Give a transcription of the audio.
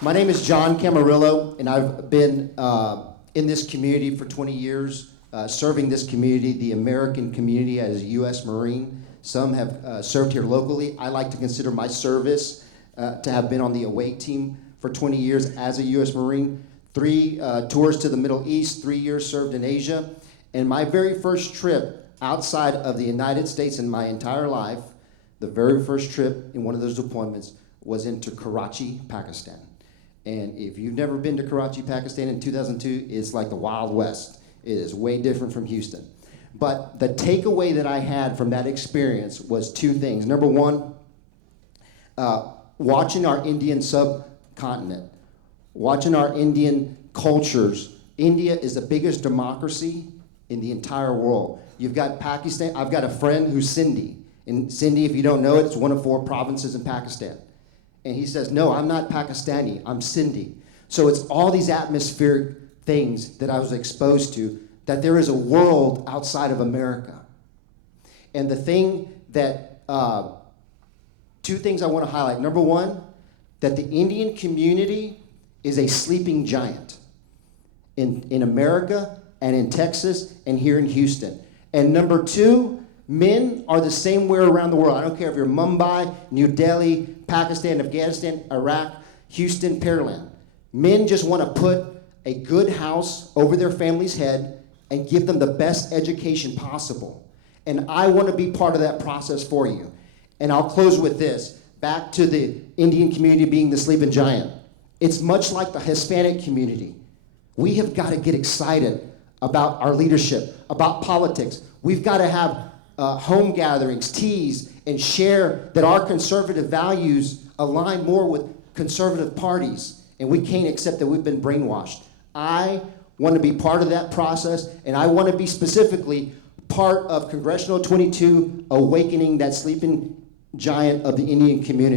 My name is John Camarillo, and I've been in this community for 20 years, serving this community, the American community, as a U.S. Marine. Some have served here locally. I like to consider my service to have been on the away team for 20 years as a U.S. Marine. 3 tours to the Middle East, 3 years served in Asia. And my very first trip outside of the United States in my entire life, the very first trip in one of those deployments was into Karachi, Pakistan. And if you've never been to Karachi, Pakistan in 2002, it's like the Wild West. It is way different from Houston. But the takeaway that I had from that experience was 2 things. Number one, watching our Indian subcontinent, watching our Indian cultures. India is the biggest democracy in the entire world. You've got Pakistan. I've got a friend who's Sindhi. And Sindhi, if you don't know it, it's one of 4 provinces in Pakistan. And he says, no, I'm not Pakistani, I'm Sindhi. So it's all these atmospheric things that I was exposed to, that there is a world outside of America. And the thing that, 2 things I want to highlight. Number one, that the Indian community is a sleeping giant in America and in Texas and here in Houston. And number 2, men are the same way around the world. I don't care if you're Mumbai, New Delhi, Pakistan, Afghanistan, Iraq, Houston, Pearland. Men just want to put a good house over their family's head and give them the best education possible. And I want to be part of that process for you. And I'll close with this. Back to the Indian community being the sleeping giant. It's much like the Hispanic community. We have got to get excited about our leadership, about politics. We've got to have home gatherings, teas, and share that our conservative values align more with conservative parties, and we can't accept that we've been brainwashed. I want to be part of that process, and I want to be specifically part of Congressional 22 awakening that sleeping giant of the Indian community.